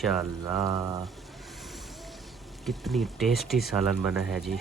माशाल्लाह कितनी टेस्टी सालन बना है जी।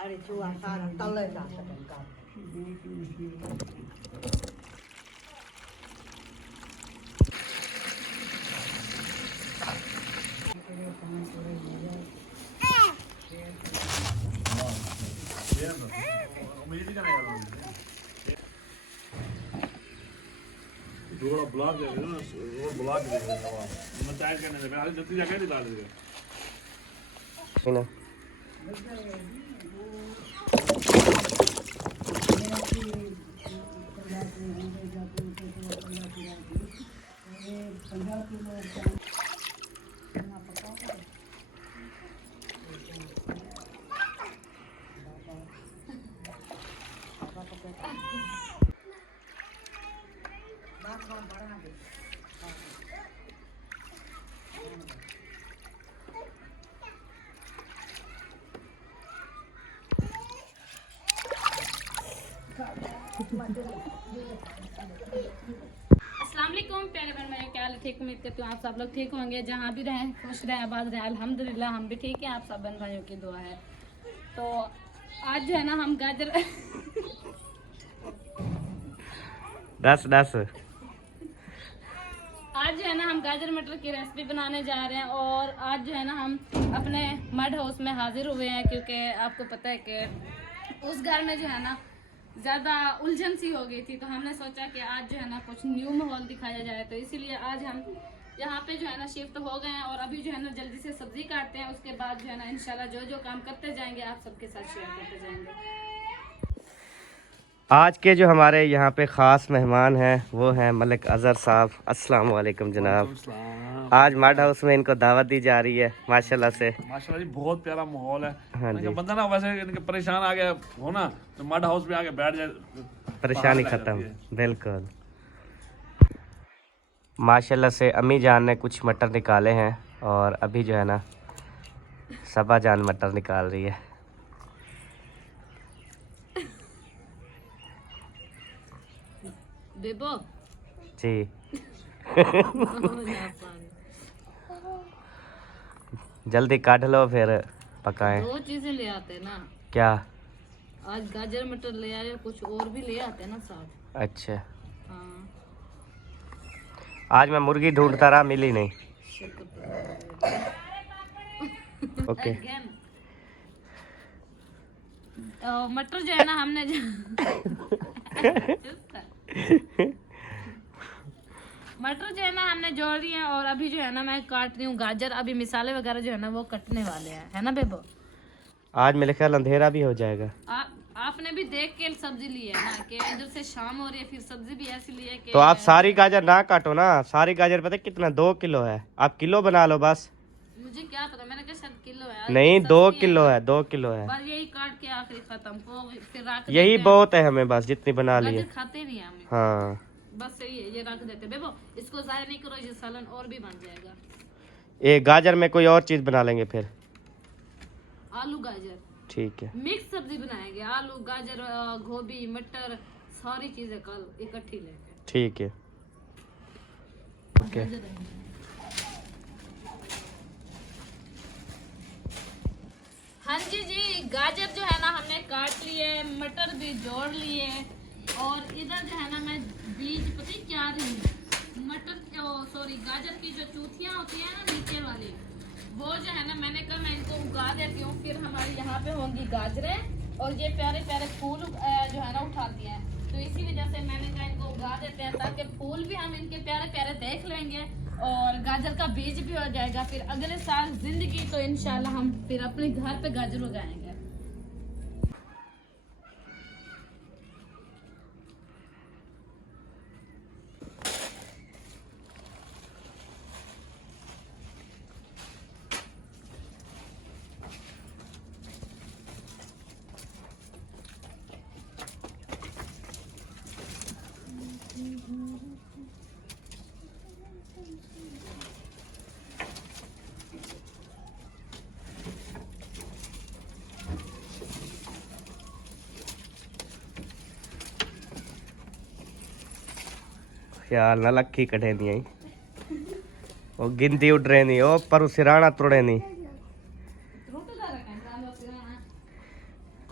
अरे चूहा सारा तले जाता है का थोड़ा ब्लॉक दे दो ना, वो ब्लॉक दे दो ना, मैं टाइट करने दे, मैं आज जल्दी जाके निकाल दूँगा। ना अस्सलामुअलैकुम प्यारे बहन भाई, क्या हाल है? ठीक, उम्मीद करती हूँ आप सब लोग ठीक होंगे। जहाँ भी रहें खुश रहें आबाद रहें, अल्हम्दुलिल्लाह हम भी ठीक हैं। आप सब बहन भाइयों की दुआ है। तो आज जो है ना हम गाजर दस आज जो है ना हम गाजर मटर की रेसिपी बनाने जा रहे हैं। और आज जो है ना हम अपने मड हाउस में हाजिर हुए हैं, क्योंकि आपको पता है कि उस घर में जो है ना ज़्यादा उलझन सी हो गई थी। तो हमने सोचा कि आज जो है ना कुछ न्यू माहौल दिखाया जाए, तो इसीलिए आज हम यहाँ पे जो है ना शिफ्ट हो गए हैं। और अभी जो है ना जल्दी से सब्जी काटते हैं, उसके बाद जो है ना इंशाल्लाह जो जो काम करते जाएंगे आप सबके साथ शेयर करते जाएंगे। आज के जो हमारे यहाँ पे ख़ास मेहमान हैं वो हैं मलिक अज़हर साहब। अस्सलाम वालेकुम जनाब। आज मड हाउस में इनको दावत दी जा रही है माशाल्लाह से। माशाल्लाह जी बहुत प्यारा माहौल है। हाँ जी, बंदा ना वैसे इनके परेशान आ गया हो ना, तो मड हाउस में आके बैठ जाए, परेशानी ख़त्म। बिल्कुल माशाल्लाह से अम्मी जान ने कुछ मटर निकाले हैं और अभी जो है ना सबा जान मटर निकाल रही है। बेबो जी जल्दी काट लो फिर पकाएं। दो चीजें ले आते हैं ना, क्या? आज गाजर मटर ले आए, कुछ और भी ले आते हैं ना साथ। अच्छा, हाँ आज मैं मुर्गी ढूंढता रहा, मिली नहीं। ओके मटर जो है ना हमने मटर जो है ना हमने जोड़ दिए हैं। और अभी जो है ना मैं काट रही हूँ गाजर। अभी मिसाले वगैरह जो है ना वो कटने वाले हैं, है ना बेबो? आज मेरे ख्याल अंधेरा भी हो जाएगा। आपने भी देख के सब्जी ली है ना कि इधर से शाम हो रही है, फिर सब्जी भी ऐसी ली है कि तो आप सारी गाजर ना काटो ना। सारी गाजर पता है कितना? 2 किलो है। आप किलो बना लो बस। मुझे क्या पता, मैंने कहा शायद किलो है। नहीं 2 किलो है, 2 किलो है। बस यही काट के आखिरी खत्म हो, फिर रख यही देते बहुत है हमें, बस जितनी बना हैं। लिए। गाजर खाते नहीं हम, हाँ बस सही है, ये रख देते बेबो। इसको जाया नहीं करो, ये सालन और भी बन जाएगा। ये गाजर में कोई और चीज बना लेंगे फिर। आलू गाजर ठीक है, मिक्स सब्जी बनाएंगे। आलू गाजर गोभी मटर सारी चीजें कल इकट्ठी लेके। ठीक है, ओके। जी जी, गाजर जो है ना हमने काट लिए, मटर भी जोड़ लिए, और इधर जो है ना मैं बीज पता है क्या रही हूँ, सॉरी गाजर की जो चूथियाँ होती है ना नीचे वाली, वो जो है ना मैंने कहा मैं इनको उगा देती हूँ, फिर हमारे यहाँ पे होंगी गाजरें और ये प्यारे प्यारे फूल जो है ना उठाती हैं, तो इसी वजह से मैंने कहा इनको उगा देते हैं ताकि फूल भी हम इनके प्यारे प्यारे देख लेंगे और गाजर का बीज भी हो जाएगा, फिर अगले साल जिंदगी तो इंशाल्लाह हम फिर अपने घर पे गाजर उगाएंगे। ख्याल ना लक्की कटे नहीं आई, वो गिनती उड़ रहे नहीं, ओ पर सिराना तोड़े नहीं,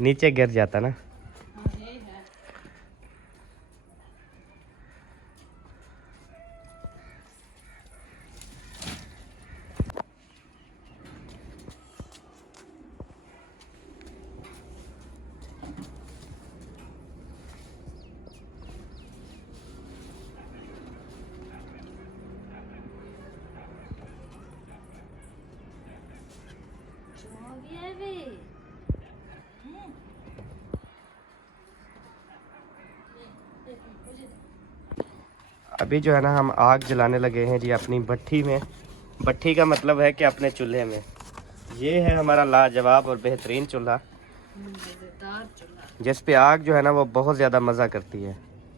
नीचे गिर जाता ना। अभी जो है ना हम आग जलाने लगे हैं जी अपनी भट्ठी में। भट्ठी का मतलब है कि अपने चूल्हे में। ये है हमारा लाजवाब और बेहतरीन चूल्हा, जिस पे आग जो है ना वो बहुत ज़्यादा मज़ा करती है।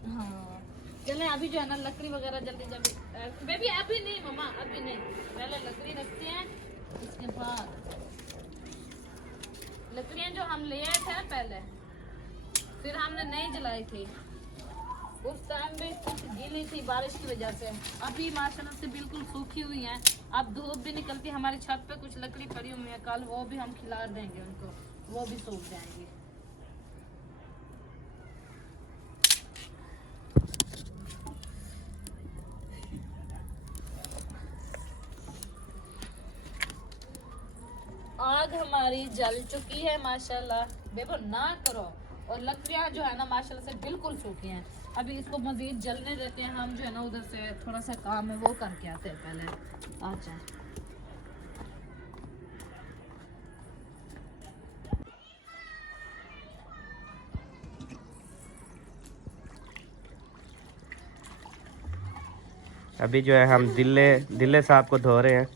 हाँ। चलें अभी जो है ना लकड़ी वगैरह जल्दी जल्दी, बेबी अभी नहीं मम्मा अभी नहीं, पहले लकड़ी रखते हैं, इसके बाद लकड़ियाँ जो हम ले आए थे ना पहले, फिर हमने नहीं जलाई थी, उस टाइम भी कुछ गीली थी बारिश की वजह से, अभी माशाल्लाह से बिल्कुल सूखी हुई हैं। अब धूप भी निकलती, हमारी छत पे कुछ लकड़ी पड़ी हुई है, कल वो भी हम खिला देंगे उनको, वो भी सूख जाएंगी। आग हमारी जल चुकी है माशाल्लाह, बेबो ना करो, और लकड़ियाँ जो है ना माशाल्लाह से बिल्कुल सूखी हैं। अभी इसको मजीद जलने देते हैं, हम जो है ना उधर से थोड़ा सा काम है वो करके आते हैं पहले। अच्छा अभी जो है हम दिल्ले साहब को धो रहे हैं।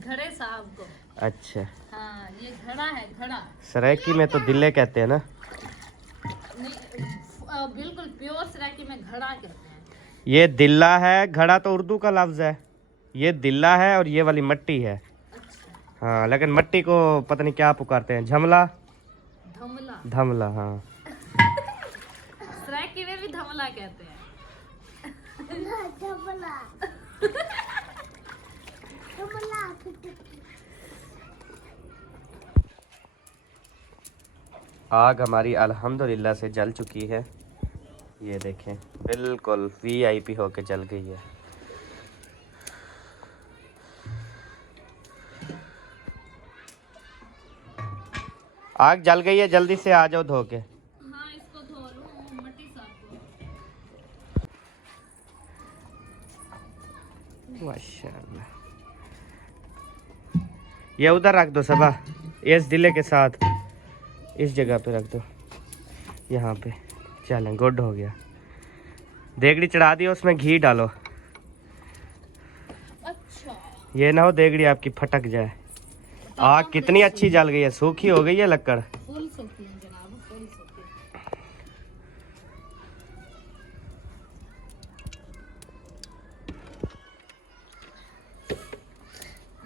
घड़े साहब को। अच्छा हाँ ये घड़ा है, घड़ा। सराइकी में तो दिल्ले कहते हैं ना? बिल्कुल प्योर सराइकी में घड़ा कहते हैं। ये दिल्ला है, घड़ा तो उर्दू का लफ्ज है, ये दिल्ला है और ये वाली मट्टी है। अच्छा। हाँ लेकिन मट्टी को पता नहीं क्या पुकारते हैं, झमला धमला। धमला हाँ। सराइकी में भी धमला कहते हैं। आग हमारी अल्हम्दुलिल्लाह से जल चुकी है, ये देखें बिल्कुल VIP होके जल गई है। आग जल गई है, जल्दी से आ जाओ धो के। हाँ इसको धो लूं, मट्टी साफ को। माशाल्लाह। ये उधर रख दो सबा, इस दिले के साथ इस जगह पे रख दो, यहाँ पे। चलें गुड हो गया। देगड़ी चढ़ा दी, उसमें घी डालो। अच्छा। ये ना हो देगड़ी आपकी फटक जाए। आग कितनी अच्छी जल गई है, सूखी हो गई है लकड़। फुल सूखी है जनाब, फुल सूखी।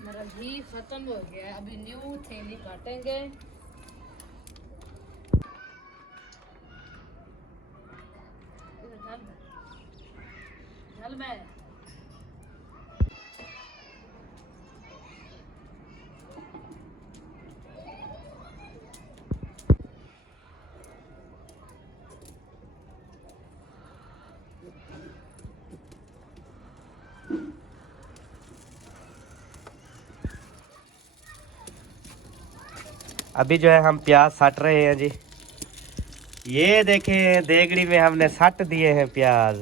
मेरा घी खत्म हो गया है, अभी न्यू थैली काटेंगे। चल मैं अभी जो है हम प्याज सट रहे हैं जी। ये देखें देगड़ी में हमने सट दिए हैं प्याज।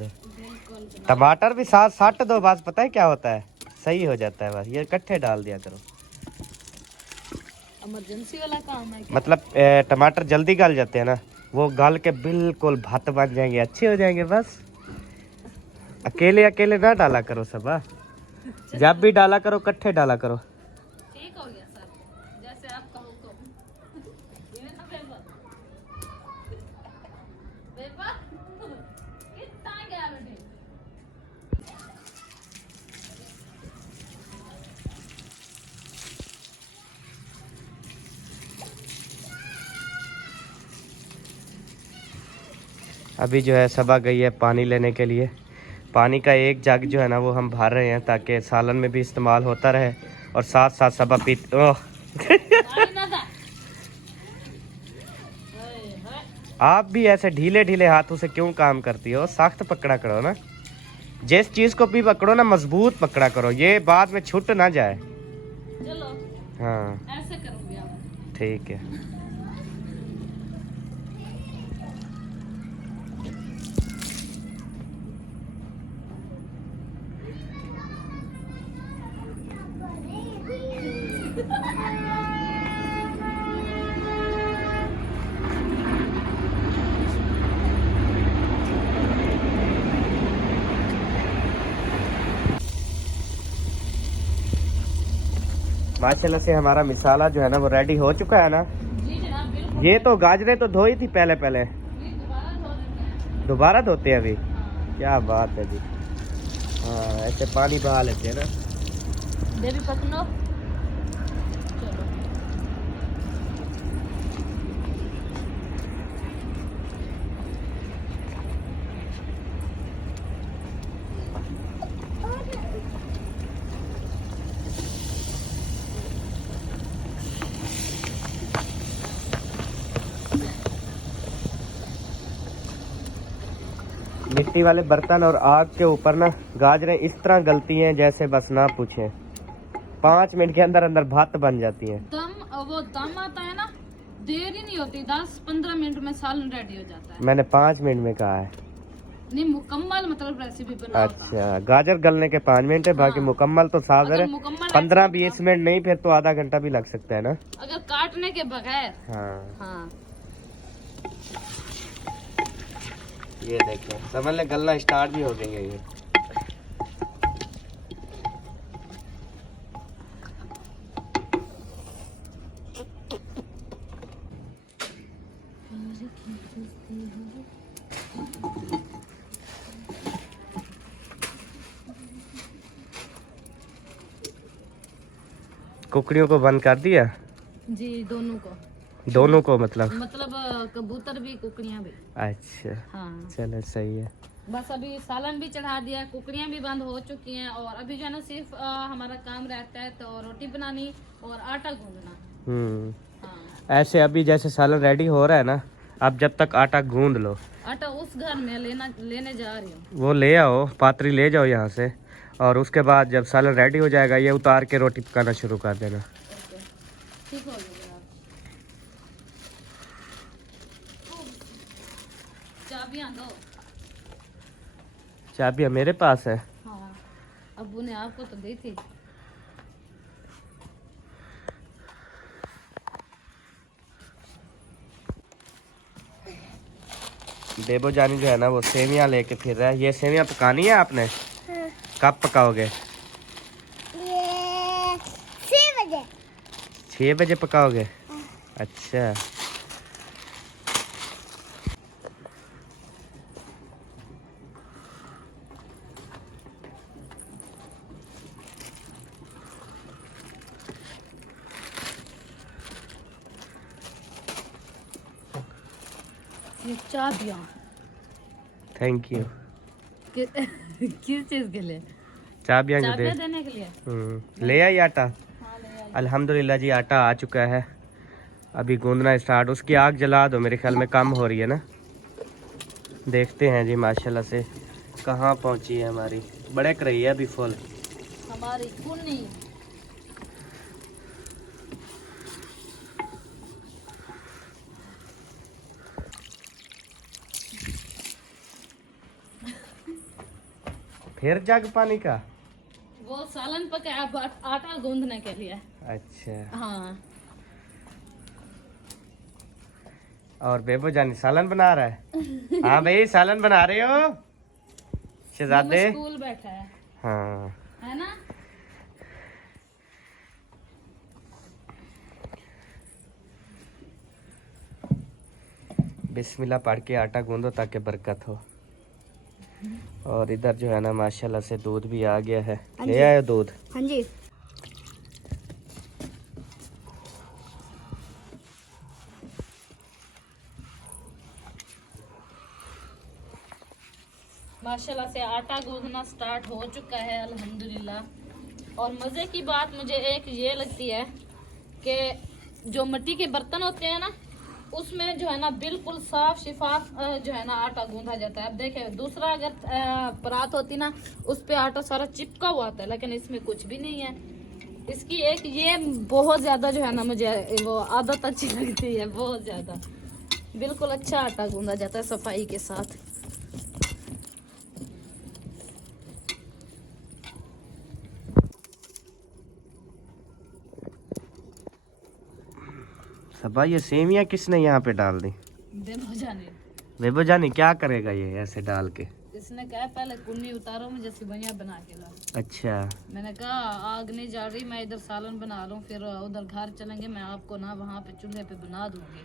टमाटर भी साथ सट दो, बस पता है क्या होता है, सही हो जाता है। बस ये इकट्ठे डाल दिया करो, इमरजेंसी वाला काम है क्या? मतलब टमाटर जल्दी गल जाते हैं ना, वो गल के बिल्कुल भात बन जाएंगे, अच्छे हो जाएंगे। बस अकेले अकेले ना डाला करो सब, हाँ? जब भी डाला करो इकट्ठे डाला करो। ठीक हो गया सर, जैसे आपका हुक्म। ये ना बेबा बेबा कितना गया बेटे। अभी जो है सबा गई है पानी लेने के लिए। पानी का एक जग जो है ना वो हम भर रहे हैं ताकि सालन में भी इस्तेमाल होता रहे और साथ साथ सबा पी। ओह आप भी ऐसे ढीले ढीले हाथों से क्यों काम करती हो? सख्त पकड़ा करो ना, जिस चीज को भी पकड़ो ना मजबूत पकड़ा करो, ये बाद में छूट ना जाए। चलो हाँ ऐसे करूँगी आप। ठीक है। माशाल्लाह से हमारा मिसाला जो है ना वो रेडी हो चुका है ना। जी जनाब बिल्कुल। ये तो गाजरें तो धोई थी पहले, ये दोबारा धो देते हैं। दोबारा धोते हैं अभी। हाँ। क्या बात है जी। हाँ ऐसे पानी बहा लेते हैं ना। बेबी पकड़ो। चलो मिट्टी वाले बर्तन और आग के ऊपर ना गाजरें इस तरह गलती हैं जैसे बस ना पूछें। 5 मिनट के अंदर अंदर भात बन जाती है। वो दम आता है ना, देर ही नहीं होती, 10-15 मिनट में सालन रेडी हो जाता है। मैंने 5 मिनट में कहा है। नहीं मुकम्मल मतलब रेसिपी बना होता है। अच्छा गाजर गलने के 5 मिनट है, बाकी हाँ। मुकम्मल तो साफ अगर है। मुकम्मल 15-20 मिनट नहीं, फिर तो आधा घंटा भी लग सकता है ना। अगर काटने के बगैर। हाँ हाँ ये देखो समझ ले गलना स्टार्ट भी हो गई है ये। कुकड़ियों को बंद कर दिया? जी दोनों को मतलब कबूतर भी कुकड़ियाँ भी। अच्छा हाँ चलो सही है। बस अभी सालन भी चढ़ा दिया, कुकड़ियाँ भी बंद हो चुकी हैं और अभी जो है ना सिर्फ हमारा काम रहता है तो रोटी बनानी और आटा गूंदना। हाँ ऐसे अभी जैसे सालन रेडी हो रहा है ना, अब जब तक आटा गूंद लो। आटा उस घर में लेने जा रही हूँ। वो ले आओ, पात्री ले जाओ यहाँ से, और उसके बाद जब सालन रेडी हो जाएगा ये उतार के रोटी पकाना शुरू कर देना। ओके ठीक हो गया। चाबियाँ दो। चाबियाँ मेरे पास है। हाँ अब्बू ने आपको तो दी थी। बेबो जानी जो है ना वो सेवियाँ लेके फिर रहा है। ये सेवियाँ पकानी है आपने? हाँ। कब पकाओगे? ये 6 बजे। 6 बजे पकाओगे? अच्छा ये चाबियाँ थैंक यू। किस चीज के लिए? चाबियाँ जो दे। चाबियाँ देने के लिए। ले आई आटा? हाँ ले आई। अल्हम्दुलिल्लाह जी आटा आ चुका है। अभी गूंदना स्टार्ट। उसकी आग जला दो, मेरे ख्याल में कम हो रही है ना। देखते हैं जी माशाल्लाह से कहाँ पहुँची है हमारी। बड़क रही है अभी फुल हमारी कुन्नी। फिर जग पानी का? वो सालन पका अब आटा गूंदने के लिए। अच्छा। हाँ। और बेबो जानी सालन बना रहा है। हाँ भाई सालन बना रहे हो शहजादे? स्कूल बैठा है। हाँ है ना। बिस्मिल्लाह पढ़ के आटा गूंदो ताकि बरकत हो। और इधर जो है ना माशाल्लाह से दूध भी आ गया है। ले आए दूध? हाँ जी। माशाल्लाह से आटा गूंदना स्टार्ट हो चुका है अल्हम्दुलिल्लाह। और मज़े की बात मुझे एक ये लगती है कि जो मिट्टी के बर्तन होते हैं ना उसमें जो है ना बिल्कुल साफ शिफाफ जो है ना आटा गूंदा जाता है। अब देखें दूसरा अगर परात होती ना उस पे आटा सारा चिपका हुआ आता है, लेकिन इसमें कुछ भी नहीं है। इसकी एक ये बहुत ज़्यादा जो है ना मुझे वो आदत अच्छी लगती है, बहुत ज़्यादा। बिल्कुल अच्छा आटा गूंदा जाता है सफाई के साथ। सबा ये सेवियां किसने यहाँ पे डाल दी? बेबो जानी क्या करेगा ये ऐसे डाल के? इसने कहा पहले कुन्नी उतारो मुझे सिवैयां बना के ला। अच्छा। मैंने कहा आग नहीं जल रही, मैं इधर सालन बना लूं, फिर उधर घर चलेंगे मैं आपको ना वहाँ पे चूल्हे पे बना दूंगी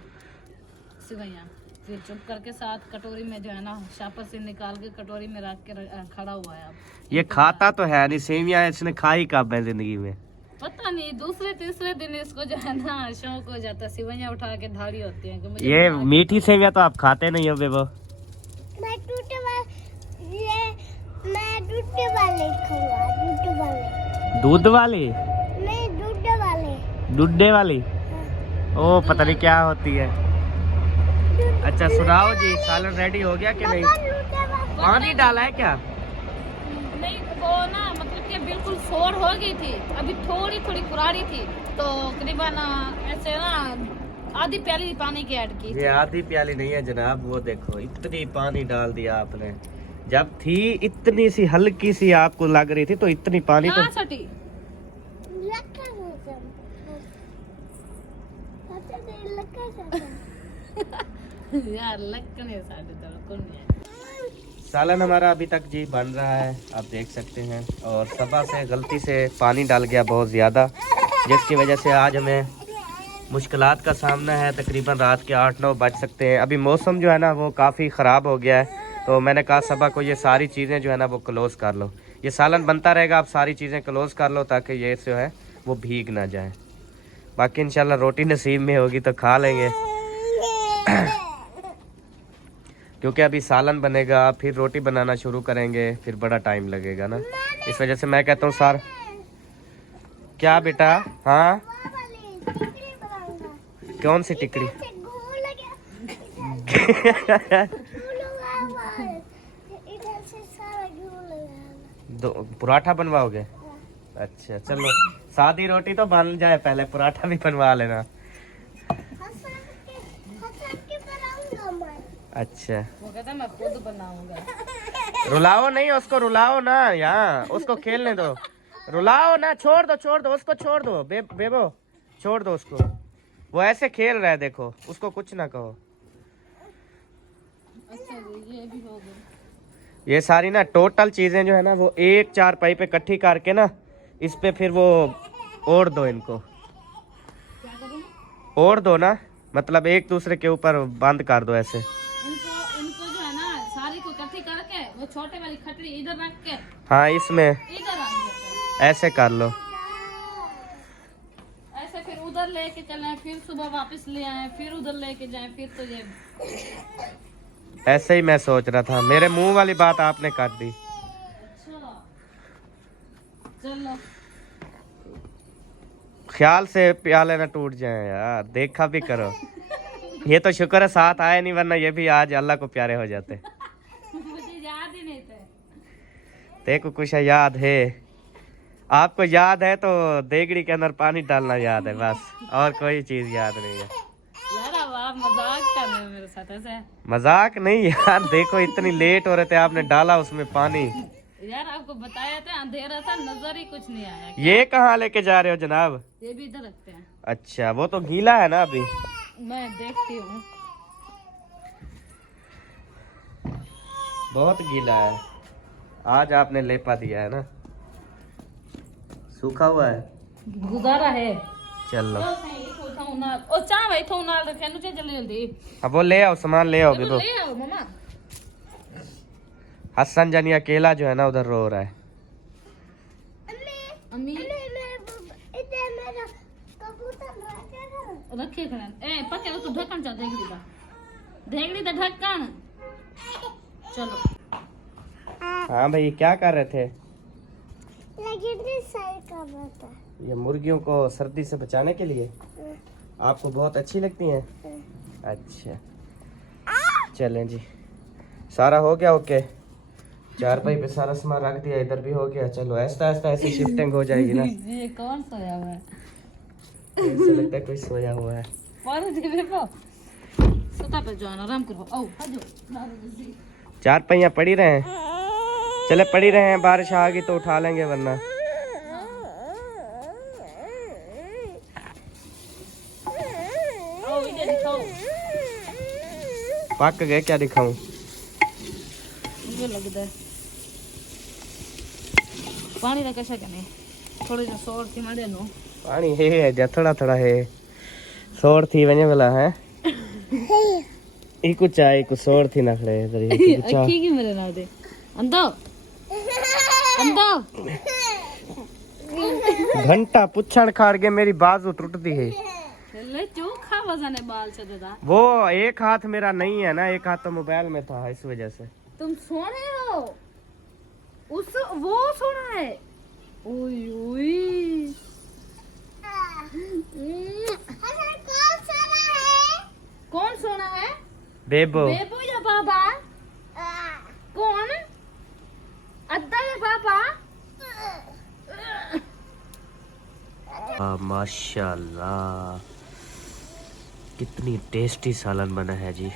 सिवैयां। फिर चुप करके साथ कटोरी में जो है ना शापर से निकाल के कटोरी में रख के खड़ा हुआ है। अब ये खाता तो है नहीं सेवियां, इसने खाई कब है जिंदगी में? पता नहीं दूसरे तीसरे दिन इसको जो है ना शौक हो जाता है, सिवैयां उठा के ढाली होती है कि मुझे ये मीठी सेवियां तो आप खाते नहीं हो बेबो? मैं दूध वाले खाऊंगा, दूध वाले। दूध वाली? मैं दूध वाले। दूधे वाली? ओ पता नहीं क्या होती है। अच्छा सुनाओ जी, सालन रेडी हो गया कि नहीं? पानी डाला है क्या? नहीं वो ना मतलब कि बिल्कुल फोड़ हो गई थी, अभी थोड़ी थोड़ी कुरारी थी तो करीबन ऐसे ना आधी प्याली पानी की ऐड की। ये आधी प्याली नहीं है जनाब, वो देखो इतनी पानी डाल दिया आपने। जब थी इतनी सी हल्की सी आपको लग रही थी तो इतनी पानी तो सटी यार लकने साढ़े तो कौन है। सालन हमारा अभी तक जी बन रहा है, आप देख सकते हैं। और सबा से गलती से पानी डाल गया बहुत ज़्यादा, जिसकी वजह से आज हमें मुश्किलात का सामना है। तकरीबन रात के 8-9 बज सकते हैं। अभी मौसम जो है ना वो काफ़ी ख़राब हो गया है, तो मैंने कहा सबा को ये सारी चीज़ें जो है ना वो क्लोज़ कर लो। ये सालन बनता रहेगा, आप सारी चीज़ें क्लोज़ कर लो ताकि ये जो है वो भीग ना जाए। बाकी इंशाल्लाह रोटी नसीब में होगी तो खा लेंगे क्योंकि अभी सालन बनेगा, फिर रोटी बनाना शुरू करेंगे, फिर बड़ा टाइम लगेगा ना। इस वजह से मैं कहता हूँ सर। क्या बेटा? हाँ कौन सी टिकड़ी? पराठा बनवाओगे? अच्छा चलो, सादी रोटी तो बन जाए पहले, पराठा भी बनवा लेना। अच्छा वो कहता मैं खुद बनाऊंगा। रुलाओ नहीं उसको, रुलाओ ना, यहाँ उसको खेलने दो। रुलाओ ना, छोड़ दो उसको, छोड़ दो बेबो, छोड़ दो उसको। वो ऐसे खेल रहा है देखो, उसको कुछ ना कहो। अच्छा ये भी हो गया। ये सारी ना टोटल चीजें जो है ना वो एक चारपाई पे इकट्ठी करके ना इस पे फिर वो ओढ़ दो, इनको ओढ़ दो ना, मतलब एक दूसरे के ऊपर बंद कर दो ऐसे। इनको जो है ना सारी को इकट्ठी करके वो छोटे वाली खटरी इधर रख के हाँ इसमें इधर रख देते हैं। ऐसे कर लो। ऐसे फिर उधर लेके चले, फिर सुबह वापस ले आए, फिर उधर लेके जाए, फिर तो ये ऐसे ही मैं सोच रहा था, मेरे मुंह वाली बात आपने कर दी। अच्छा चलो ख्याल से प्याले ना टूट जाए यार, देखा भी करो। ये तो शुक्र है साथ आए नहीं, वरना ये भी आज अल्लाह को प्यारे हो जाते। मुझे याद ही नहीं थे। देखो कुछ याद है आपको? याद है तो देगड़ी के अंदर पानी डालना याद है बस, और कोई चीज याद नहीं है। यार अब आप मजाक कर रहे हो मेरे साथ ऐसे? मजाक नहीं यार, देखो इतनी लेट हो रहे थे, आपने डाला उसमें पानी, यार आपको बताया था अंधेरा था, नजर ही कुछ नहीं आया। ये कहाँ लेके जा रहे हो जनाब? ये भी इधर रखते हैं। अच्छा, वो तो गीला है ना अभी। मैं देखती हूँ। बहुत गीला है, आज आपने लेपा दिया है ना, सूखा हुआ है। गुजारा है। चलो ओ चाह भाई थो नाल रखे नु जल्दी जल्दी। अब वो ले आओ, सामान ले आओगे तो। ले आओ मम्मा। हसन जानी अकेला जो है ना उधर रो रहा है। अम्मी इधर मेरा कबूतर रखे खड़ा ए पके तो ढक्कन चा देगड़ी दा ढक्कन। चलो हाँ भाई, क्या कर रहे थे? लेकिन सही कर रहा था। ये मुर्गियों को सर्दी से बचाने के लिए आपको बहुत अच्छी लगती हैं? अच्छा, चलें जी, सारा हो गया। ओके, चारपाई पे सारा सामान रख दिया, इधर भी हो गया। चलो ऐसा ऐसा ऐसी शिफ्टिंग हो जाएगी ना। ये कौन सोया हुआ है? ऐसा लगता है कोई सोया हुआ है। पर जेबे पो सुता पे जाना आराम करो। आओ हजो चारपाइयाँ पड़ी रहे, चले पड़ी रहे हैं, बारिश आ गई तो उठा लेंगे वरना। आओ इधर दिखाओ। पक गए, क्या दिखाऊं? मुझे लगता है पानी का कैसा करने थोड़ी जो सोर थी मारे नो पानी है जा, थोड़ा थोड़ा है, सोर थी वने वाला है। ई कुछ आई कुछ सोर थी ना खड़े इधर। ये कुछ अखी की मेरे नाल दे अंदो अंदो घंटा पुछण खाड़ के मेरी बाजू टूटती है। ले चोखा वजन बाल से दादा। वो एक हाथ मेरा नहीं है ना, एक हाथ तो मोबाइल में था, इस वजह से। तुम सोने हो उस वो सोना है। ओई ओई कौन सोना है? बेबो। बेबू या बाबा? कौन? अद्दा या बाबा? माशाल्लाह, कितनी टेस्टी सालन बना है जी।